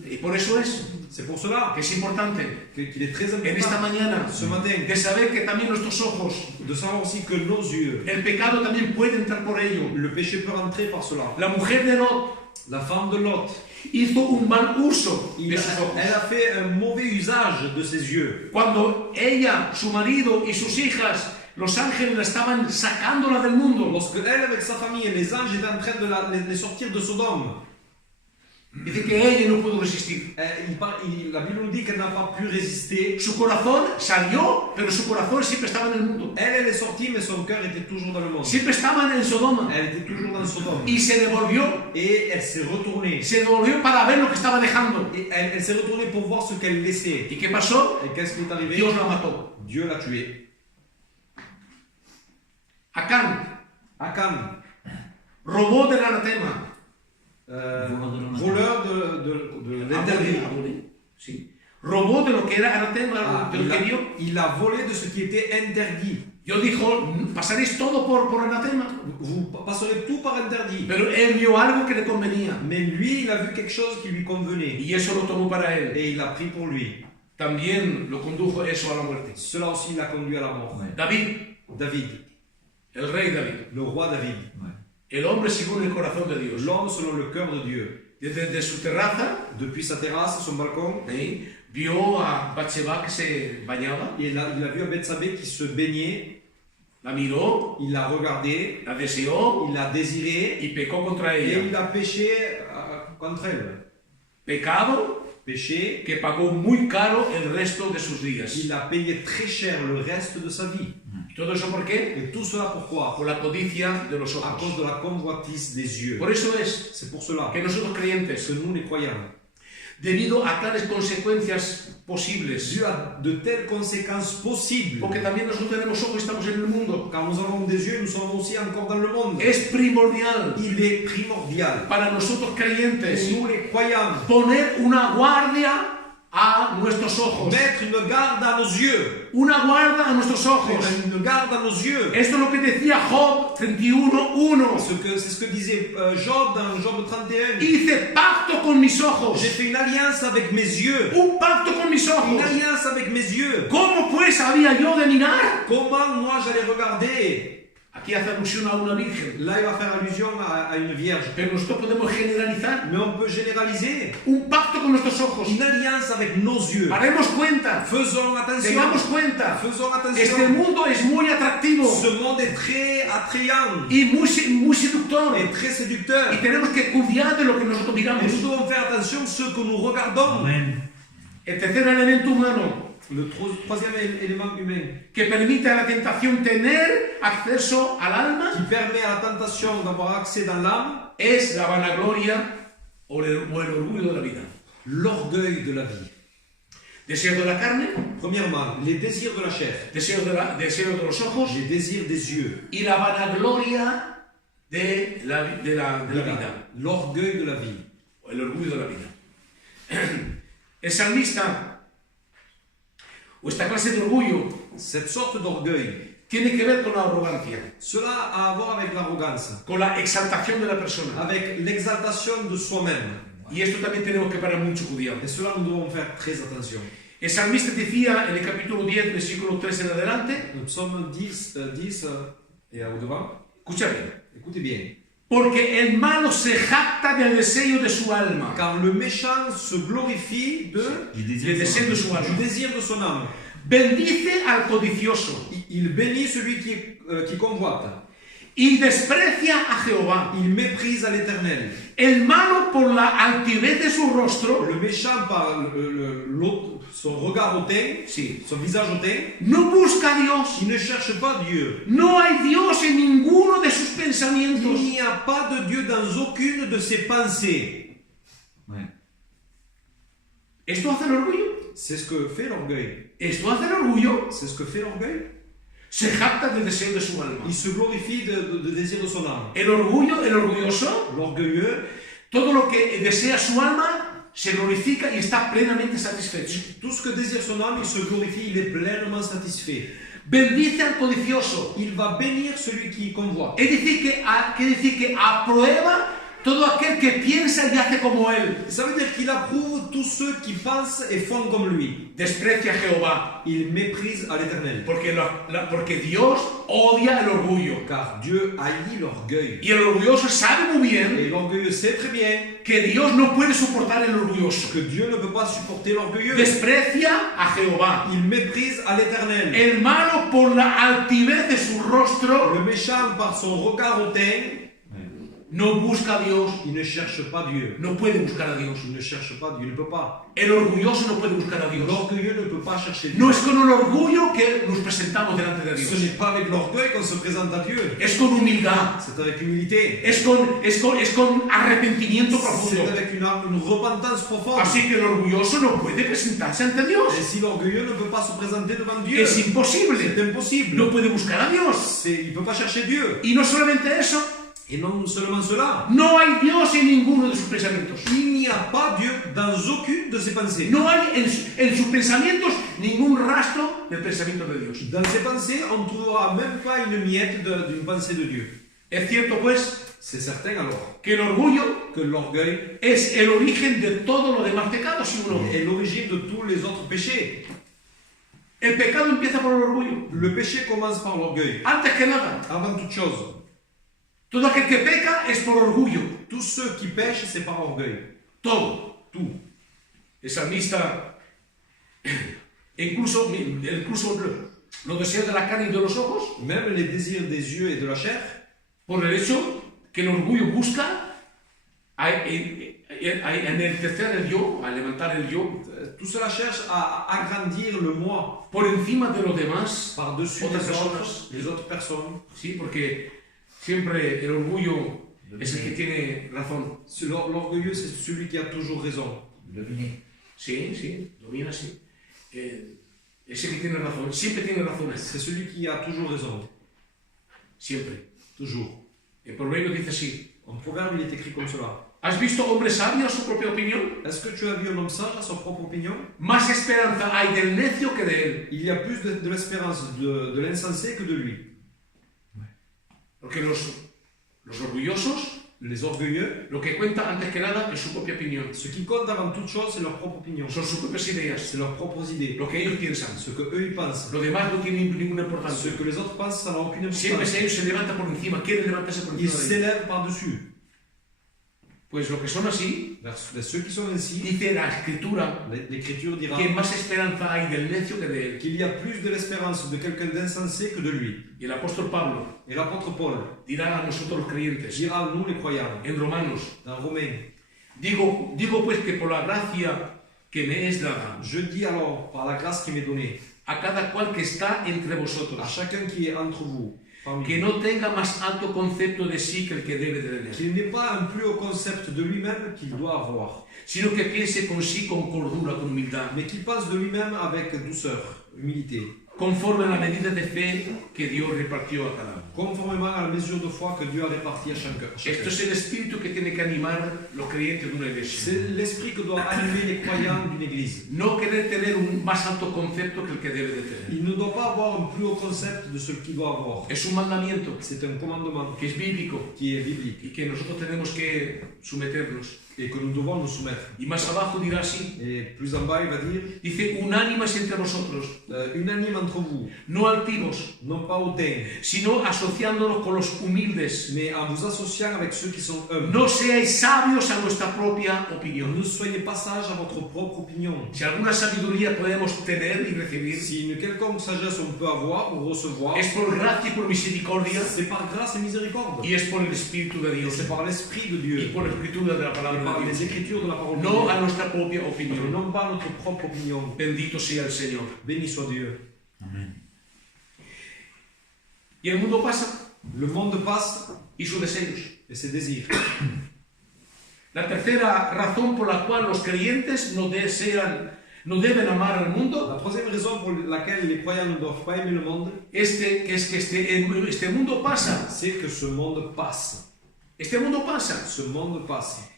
Y por eso es C'est pour cela que es importante qu'il est très en esta important mañana ce matin de saber que también nuestros ojos, de savoir aussi que nos yeux, el pecado también puede entrar por ello. le péché peut rentrer par cela. La mujer de Lot La femme de Lot, hizo un mal uso de sus ojos. elle a fait un mauvais usage de ses yeux. Cuando ella, su marido y sus hijas, los ángeles la estaban sacándola del mundo, Lorsque elle, avec sa famille, et les anges étaient en train de les sortir de Sodome, dice que ella no pudo resistir. la Bible nous dit qu'elle n'a pas pu résister. Su corazón salió, pero su corazón siempre estaba en el mundo. Elle est sortie, mais son cœur était toujours dans le monde. Siempre estaban en Sodoma. Elle était toujours dans Sodome. Y se devolvió Et elle s'est retournée. para ver lo que estaba dejando. Et elle s'est retournée pour voir ce qu'elle laissait. ¿Y qué pasó? Et qu'est-ce qui est arrivé? Dios la mató. Dieu l'a tuée. Acán Akan, robó del anatema. voleur de l'interdit. Sí. Robó de lo que era anatema, de lo que dio. Il a volé de ce qui était interdit. Dios dijo, pasaréis todo por anatema. Vous passerez tout par interdit. Pero él vio algo que le convenía. Mais lui, il a vu quelque chose qui lui convenait. Y eso lo tomó para él. Et il l'a pris pour lui. También lo condujo eso a la muerte. Cela aussi l'a conduit à la mort. David, David, el rey David. le roi David. El hombre según el corazón de Dios. L'homme selon le cœur de Dieu. Desde su terraza, Depuis sa terrasse, son balcon, vio a Batseba que se bañaba, il a vu un Bethsabée qui se baignait. la miró, Il l'a regardé, la deseó il l'a désiré y pecó contra et ella. il a péché contre elle. Pecado Péché, que pagó muy caro el resto de sus días. il a payé très cher le reste de sa vie. ¿Todo eso por qué? Et tout cela pourquoi? Por la codicia de los À cause ojos. de la convoitise des yeux. Por eso es C'est pour cela que nosotros creyentes, que nous, les croyants, debido a tales consecuencias posibles, Dieu a de telles conséquences possibles. porque también nosotros tenemos ojos y estamos en el mundo, Car nous avons des yeux, nous sommes aussi encore dans le monde. es primordial Il est primordial para nosotros creyentes pour nous, les croyants, poner una guardia a nuestros ojos. mettre une garde à nos yeux. Una guarda a nuestros ojos. Une garde à nos yeux. Esto es lo que decía Job 31:1. C'est ce que disait Job dans Job 31. Hice pacto con mis ojos. J'ai fait une alliance avec mes yeux. Un pacto con mis Une ojos. alliance avec mes yeux. ¿Cómo pues había yo de mirar? Comment moi j'allais regarder? Aquí hace alusión a una virgen. Là, il va faire allusion à une vierge. Pero nosotros podemos generalizar. Mais on peut généraliser. Un pacto con nuestros ojos. Une alliance avec nos yeux. Haremos cuenta. Faisons attention. Tengamos cuenta. Faisons Este attention. mundo es muy atractivo Ce monde est très attrayant y muy seductor. et très séducteur. Y tenemos que cuidar de lo que nosotros miramos. Et nous devons faire attention à ce que nous regardons. El tercer elemento humano Le troisième élément humain que permite a la tentación tener acceso al alma qui permet à la tentation d'avoir accès dans l'âme, es la vanagloria o el orgullo de la vida. l'orgueil de la vie. Deseo de la carne, Premièrement, les désirs de la chair, deseo de los ojos les désirs des yeux, y la vanagloria de la vida. l'orgueil de la vie. O el orgullo de la vida. El salmista, o esta clase de orgullo, Cette sorte d'orgueil, tiene que ver con la arrogancia, cela a à voir avec l'arrogance, con la exaltación de la persona. avec l'exaltation de soi-même. Y esto también tenemos que parar mucho cuidado. Et cela, nous devons faire très attention. El salmista decía en el capítulo 10, versículo 3 en adelante, Le psaume 10 et au-devant, escucha bien, écoutez bien. porque el malo se jacta del deseo de su alma. Car le méchant se glorifie El deseo de su du alma. désir de son âme. Bendice al codicioso Il bénit celui qui convoite. y desprecia a Jehová. Il méprise à l'Éternel. El malo por la altivez de su rostro Le méchant par son regard hautain, sí, son visage hautain, no busca a Dios. il ne cherche pas Dieu. No hay Dios en ninguno de sus Il pensamientos. n'y a pas de Dieu dans aucune de ses pensées. ¿Esto hace el orgullo? C'est ce que fait l'orgueil. ¿Esto hace el orgullo? C'est ce que fait l'orgueil. Se jacta del deseo de su alma. Il se glorifie de désir de son âme. El orgullo, el orgulloso, L'orgueilleux, todo lo que desea su alma se glorifica y está plenamente satisfecho. Tout ce que désire son âme, il se glorifie, il est pleinement satisfait. Bendice al codicioso. Il va bénir celui qui convoite. Es decir, quiere decir que aprueba todo aquel que piensa y hace como él. Ça veut dire qu'il approuve tous ceux qui pensent et font comme lui. Desprecia a Jehová. Il méprise à l'Éternel. Porque Dios odia el orgullo. Car Dieu haït l'orgueil. Y el orgulloso sabe muy bien Et l'orgueilleux sait très bien que Dios no puede soportar el orgulloso. que Dieu ne peut pas supporter l'orgueilleux. Desprecia a Jehová. Il méprise à l'Éternel. El malo por la altivez de su rostro Le méchant, par son regard hautain, no busca a Dios. il ne cherche pas Dieu. No puede buscar a Dios. Il ne cherche pas Dieu, il ne peut pas. El orgulloso no puede buscar a Dios. L'orgueilleux ne peut pas chercher Dieu. No es con el orgullo que nos presentamos delante de Ce Dios. n'est pas avec l'orgueil qu'on se présente à Dieu. Es con humildad. C'est avec humilité. Es con arrepentimiento profundo. C'est avec une repentance profonde. Así que el orgulloso no puede presentarse ante Dios. Et si l'orgueilleux ne peut pas se présenter devant Dieu, Es imposible. c'est impossible. No puede buscar a Dios. Il ne peut pas chercher Dieu. Y no solamente eso, Et non seulement cela, no hay Dios en ninguno de sus pensamientos. il n'y a pas Dieu dans aucune de ses pensées. No hay en sus pensamientos ningún rastro del pensamiento de Dios. Dans ses pensées, on ne trouvera même pas une miette d'une pensée de Dieu. Es cierto, pues, C'est certain alors que el orgullo que l'orgueil es el origen de todos los demás pecados, ¿sí o no? est l'origine de tous les autres péchés. El pecado empieza por el orgullo. Le péché commence par l'orgueil. Antes que nada, Avant toute chose, todo aquel que peca es por orgullo. tous ceux qui pêchent, c'est par orgueil. Todo. Tout. El salmista, incluso los deseos de la carne y de los ojos, Même les désirs des yeux et de la chair, por el hecho que el orgullo busca a enaltecer el yo, a levantar el yo, tout cela cherche à agrandir le moi por encima de los demás. par-dessus les autres personnes. Sí, porque siempre el orgullo es el que tiene razón. L'orgueilleux, c'est celui qui a toujours raison. Sí, domina, sí. Es el que tiene razón, siempre tiene razón. C'est celui qui a toujours raison. Siempre. Toujours. El proverbio dice así: En proverbe, il est écrit comme cela. ¿Has visto hombre sabio a su propia opinión? Est-ce que tu as vu un homme sage à sa propre opinion? Más esperanza hay del necio que de él. Il y a plus de l'espérance de l'insensé que de lui. Porque los orgullosos, Les orgueilleux, lo que cuenta antes que nada es su propia opinión. ce qui compte avant toute chose, c'est leur propre opinion. Son sus propias ideas, C'est leurs propres idées. lo que ellos piensan. Ce que eux ils pensent. Lo demás no tiene ninguna Ce importancia. que les autres pensent, ça n'a aucune Siempre importance. ellos se levantan por encima, quieren levantarse por Ils encima de ellos. s'élèvent par-dessus. Pues lo que son así, Ceux qui sont ainsi, dice la escritura, l'Écriture dira que más esperanza hay del necio que de él. qu'il y a plus de l'espérance de quelqu'un d'insensé que de lui. Y el apóstol Pablo Et l'apôtre Paul dirá a nosotros los creyentes dira à nous les croyants, en Romanos: dans Romains, digo pues que por la gracia que me es dada, je dis alors, par la grâce qui m'est donnée, a cada cual que está entre à vosotros, chacun qui est entre vous, parmi que vous, no tenga más alto concepto de sí que el que debe de tener, qu'il n'ait pas un plus haut concept de lui-même qu'il doit avoir, sino que piense con sí con cordura, con humildad, mais qu'il pense de lui-même avec douceur, humilité, conforme a la medida de fe que Dios repartió a cada uno. conformément à la mesure de foi que Dieu a répartie à chacun. Esto es el espíritu que tiene que animar los creyentes de una iglesia. C'est l'esprit que doit animer les croyants d'une église. No querer tener un más alto concepto que el que debe de tener. Il ne doit pas avoir un plus haut concept de ce qu'il doit avoir. Es un mandamiento C'est un commandement que es bíblico qui est biblique y que nosotros tenemos que someternos. et que nous devons nous soumettre. Y más abajo dirá así, Et plus en bas, il va dire dice: unánimes entre vosotros, unanime entre vous, no altivos, non pas hautains, sino asociándonos con los humildes. mais en vous associant avec ceux qui sont humbles. No seáis sabios a vuestra propia opinión. Ne soyez pas sages à votre propre opinion. Si alguna sabiduría podemos tener y recibir, Si une quelconque sagesse on peut avoir ou recevoir, es por gracia y por misericordia, c'est par grâce et miséricorde. y es por el Espíritu de Et Dios c'est par l'Esprit de y Dieu, por la escritura de la et palabra par de les Dios, Écritures de la parole de no Dieu, a nuestra propia et opinión. non pas notre propre opinion. Bendito sea el Señor. Béni soit Dieu. Y el mundo pasa Le monde passe y sus deseos. et ses désirs. La tercera razón por la cual los creyentes no deben amar al mundo La troisième raison pour laquelle les croyants ne doivent pas aimer le monde, es que este mundo pasa. c'est que ce monde passe. Este mundo pasa. Ce monde passe.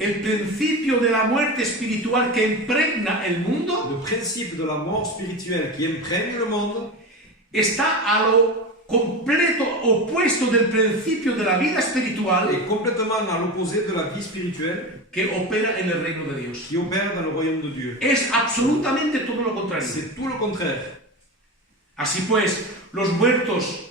el principio de la muerte espiritual que impregna el mundo Le principe de la mort spirituelle qui imprègne le monde está a lo completo opuesto del principio de la vida espiritual est complètement à l'opposé de la vie spirituelle que opera en el reino de Dios. qui opère dans le royaume de Dieu. Es absolutamente todo lo contrario. C'est tout le contraire. Así pues, los muertos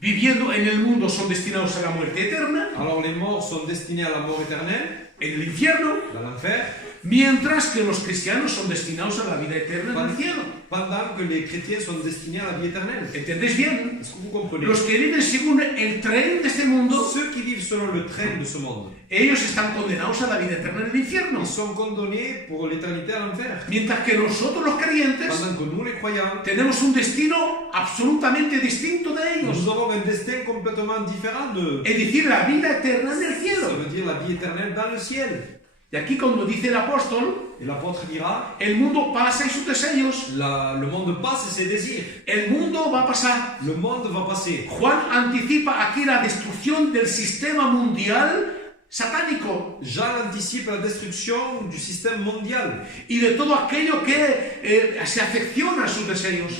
viviendo en el mundo son destinados a la muerte eterna, Alors les morts sont destinés à la mort éternelle, en el infierno, dans l'enfer, mientras que los cristianos son destinados a la vida eterna en el cielo. pendant que les chrétiens sont destinés à la vie éternelle. ¿Entendéis bien? Est-ce que vous comprenez? Los que viven según el tren de este mundo, Ceux qui vivent selon le train de ce monde, ellos están condenados a la vida eterna en el infierno. ils sont condamnés pour l'éternité à l'enfer. Mientras que nosotros los creyentes Pendant que nous, les croyants, tenemos un destino absolutamente distinto de ellos. nous avons un destin complètement différent de... Es decir, la vida eterna en el Ça cielo. veut dire la vie éternelle dans le ciel. Y aquí cuando dice el apóstol, Et l'apôtre dira, el mundo pasa y sus deseos. le monde passe et ses désirs. El mundo va a pasar. Le monde va passer. Juan anticipa aquí la destrucción del sistema mundial satánico Jean anticipe la destruction du système mondial y de todo aquello que se afecciona a sus deseos.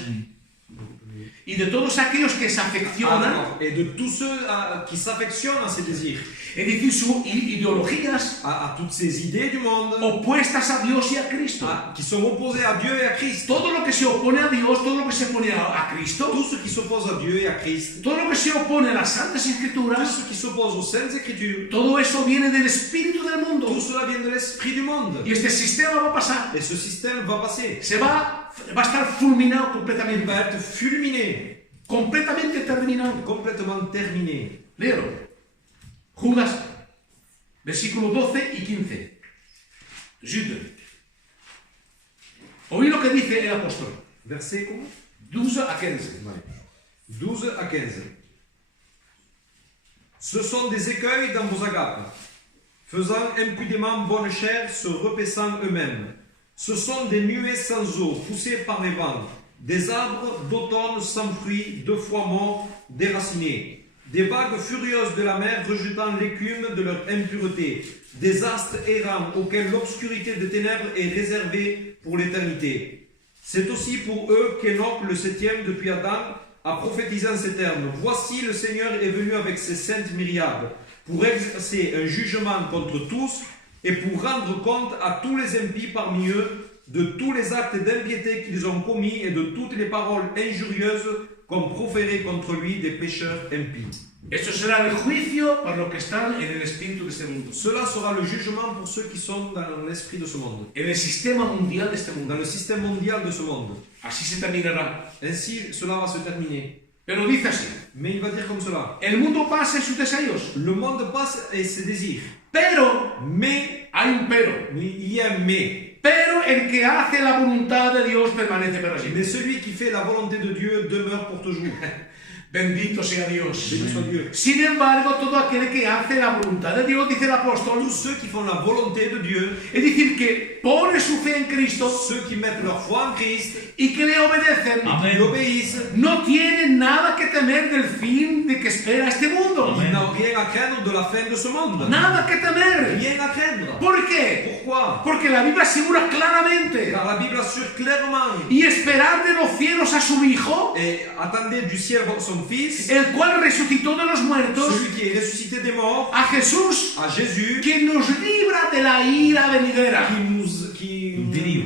Y de todos aquellos que se afeccionan, et de tous ceux qui s'affectionnent à ses désirs, es decir, sus ideologías à toutes ces idées du monde opuestas a Dios y a Cristo. qui sont opposées à Dieu et à Christ. Todo lo que se opone a Dios, todo lo que se opone a Cristo, Tout ce qui s'oppose à Dieu et à Christ, todo lo que se opone a las Santas tout Escrituras, ce qui s'oppose aux Saintes Écritures, todo eso viene del espíritu del mundo. tout cela vient de l'esprit du monde. Y este sistema va a pasar, Et ce système va passer. va a estar fulminado Il completamente, va être fulminé, completamente terminado. complètement terminé. Léelo. Judas, versículos 12 y 15. Jude. Oí lo que dice el apóstol. Verset comment? 12 a 15. 12 à 15. Ce sont des écueils dans vos agapes, faisant impudemment bonne chère, se repaissant eux-mêmes. Ce sont des nuées sans eau, poussées par les vents, des arbres d'automne sans fruits, 2 fois morts, déracinés, des vagues furieuses de la mer rejetant l'écume de leur impureté, des astres errants auxquels l'obscurité des ténèbres est réservée pour l'éternité. C'est aussi pour eux qu'Enoch, le 7e depuis Adam, a prophétisé en ces termes. Voici, le Seigneur est venu avec ses saintes myriades pour exercer un jugement contre tous et pour rendre compte à tous les impies parmi eux de tous les actes d'impiété qu'ils ont commis et de toutes les paroles injurieuses qu'ont proférées contre lui des pécheurs impies. Esto será el juicio para los que están en el espíritu de este mundo, Cela sera le jugement pour ceux qui sont dans l'esprit de ce monde, en el sistema mundial de este dans mundo. le système mondial de ce monde. Así se terminará. Ainsi, cela va se terminer. Pero dice así: Mais il va dire comme cela. el mundo pasa y sus deseos, Le monde passe et ses désirs. pero Mais, hay un pero. il y a un mais. Pero el que hace la voluntad de Dios permanece para siempre. Mais celui qui fait la volonté de Dieu demeure pour toujours. Bendito sea Dios. Béni soit Dieu. Sin embargo, todo aquel que hace la voluntad de Dios, dice el apóstol, Tous ceux qui font la volonté de Dieu, es decir, que pone su fe en Cristo ceux qui mettent leur foi en Christ, y que le obedecen, qui obéissent, no tienen nada que temer del fin de que espera este mundo. ils n'ont rien à craindre de la fin de ce monde. Nada que temer. Rien à craindre. ¿Por qué? Pourquoi? Porque la Biblia asegura claramente Car la Bible assure clairement y esperar de los cielos a su Hijo, et attendez du ciel son Fils, el cual resucitó de los muertos, celui qui est ressuscité des morts, a Jesús, à Jésus, que nos libra de la ira venidera. qui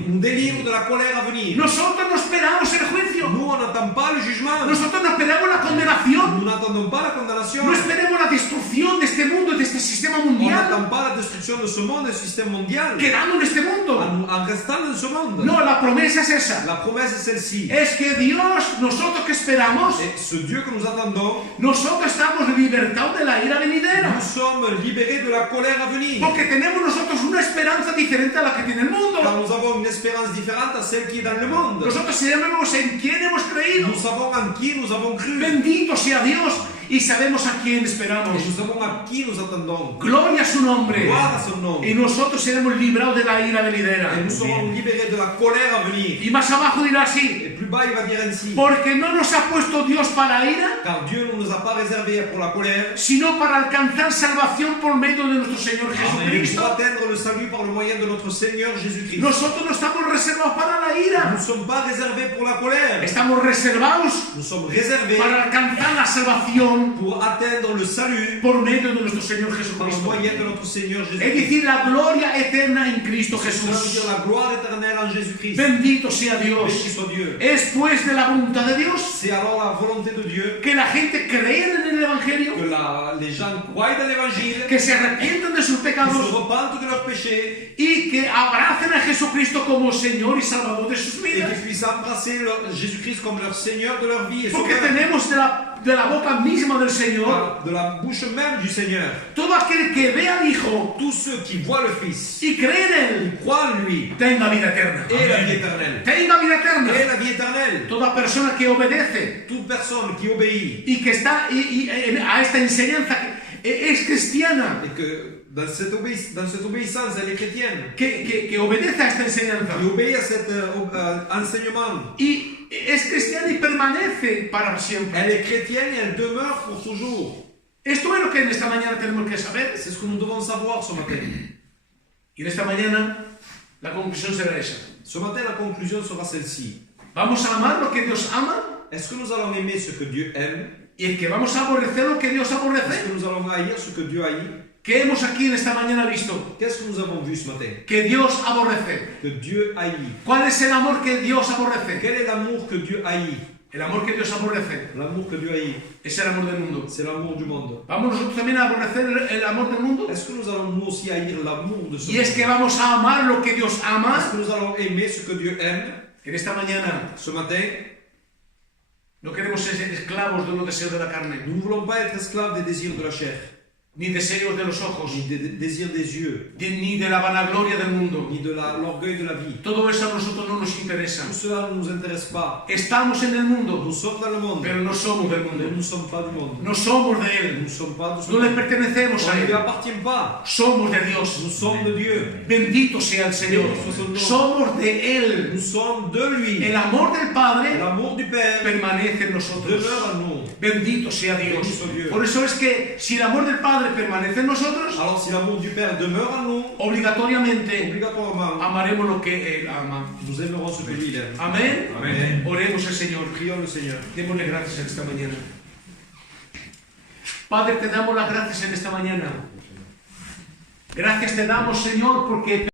nous délivre de la colère à venir. Nosotros no esperamos el juicio. Nous, on n'attend pas le jugement. Nosotros no esperamos la condenación. Nous n'attendons pas la condamnation. No esperemos la destrucción de este mundo, de este sistema On mundial, n'attend pas la destruction de ce monde et du système mondial. quedando en este mundo. En restant dans ce monde. No, la promesa es esa. La promesse est celle-ci. Es que Dios, nosotros que esperamos, Et ce Dieu que nous attendons, nosotros estamos libertados de la ira venidera. nous sommes libérés de la colère à venir. Porque tenemos nosotros una esperanza diferente a la que tiene el Car mundo. nous avons une espérance différente à celle qui est dans le monde. Nosotros sabemos en quién hemos creído. Nous savons en qui nous avons cru. Bendito sea Dios y sabemos a quién esperamos. Et nous savons à qui nous attendons. Gloria a su nombre. Gloire à son nom. Y nosotros seremos librados de la ira Et venidera. nous serons libérés de la colère à venir. Y más abajo dirá así: Et plus bas, il va dire ainsi. Porque no nos ha puesto Dios para la ira, Car Dieu ne nous a pas réservé pour la colère, sino para alcanzar salvación por medio de nuestro Señor mais Jesucristo. pour atteindre le salut par le moyen de notre Seigneur Jésus-Christ. Nosotros no estamos reservados para la Nous ira, ne sommes pas réservés pour la colère. estamos reservados Nous sommes réservés para alcanzar la salvación pour atteindre le salut por medio de nuestro Señor par le Jesucristo. moyen de notre Seigneur Es Jésus-Christ. decir, la gloria eterna en Cristo Cela veut Jesús. dire la gloire éternelle en Jésus-Christ. Bendito sea Dios. Béni soit Dieu. Es pues de la voluntad de Dios C'est alors la volonté de Dieu que la gente cree en el Evangelio, que les gens croient dans l'évangile, que se arrepienten de sus qu'ils se pecados repentent de leurs péchés y que abracen a Jesucristo como Señor y Salvador de sus et vidas. qu'ils puissent embrasser Jésus-Christ comme leur Seigneur de leur vie et Porque sauveur. tenemos de la boca misma del Señor De la bouche même du Seigneur. todo aquel que ve al Hijo Tous ceux qui voient le Fils, y cree en Él, croient en lui, tenga vida eterna. et la vie éternelle. Tenga vida Et eterna. la vie éternelle. Toda persona que obedece Toute personne qui obéit y que está a esta enseñanza que es cristiana, et que dans cette obéissance, elle est chrétienne, que obedece a esta enseñanza qui obéit à cet enseignement, y es cristiana y permanece para siempre. elle est chrétienne et elle demeure pour toujours. Esto es lo que en esta mañana tenemos que saber. C'est ce que nous devons savoir ce matin. Y en esta mañana la conclusión será esa. Ce matin, la conclusion sera celle-ci. Vamos a amar lo que Dios ama Est-ce que nous allons aimer ce que Dieu aime? y el que vamos a aborrecer lo que Dios Est-ce aborrece. que nous allons haïr ce que Dieu haït? ¿Qué hemos aquí en esta mañana visto? Qu'est-ce que nous avons vu ce matin? Que Dios aborrece. Que Dieu haït. ¿Cuál es el amor que Dios aborrece? Quel est l'amour que Dieu haït? El amor que Dios aborrece L'amour que Dieu haït, es el amor del mundo. c'est l'amour du monde. ¿Vamos nosotros también a aborrecer el amor del mundo? Est-ce que nous allons nous aussi haïr l'amour de ce Y es monde? que vamos a amar lo que Dios Est-ce ama. que nous allons aimer ce que Dieu aime? En esta mañana Ce matin, no queremos ser esclavos de los deseos de la carne, nous ne voulons pas être esclaves des désirs de la chair, ni deseos de los ojos, ni des désirs des yeux, ni de la vanagloria del mundo. ni de l'orgueil de la vie. Todo eso a nosotros no nos interesa. Tout cela ne nous intéresse pas. Estamos en el mundo, Nous sommes dans le monde, pero no somos del mais nous mundo. ne sommes pas du monde. No somos de Nous Él. ne sommes pas de ce No le monde. pertenecemos On a ne lui Él. appartient pas. Somos de Dios. Nous sommes de Dieu. Bendito sea el Señor. Somos de Él. Nous sommes de lui. El amor del Padre L'amour du Père permanece en nosotros. demeure en nous. Bendito sea Dios. Bendito Dios. Por eso es que si el amor del Padre permanece en nosotros, Alors si l'amour du Père demeure en nous, obligatoriamente obligatoirement, amaremos lo que Él ama. nous aimerons ce que lui il aime. Amén. Amen. Oremos al Señor. Prions le Seigneur. Démosle gracias en esta mañana. Padre, te damos las gracias en esta mañana. Gracias te damos, Señor, porque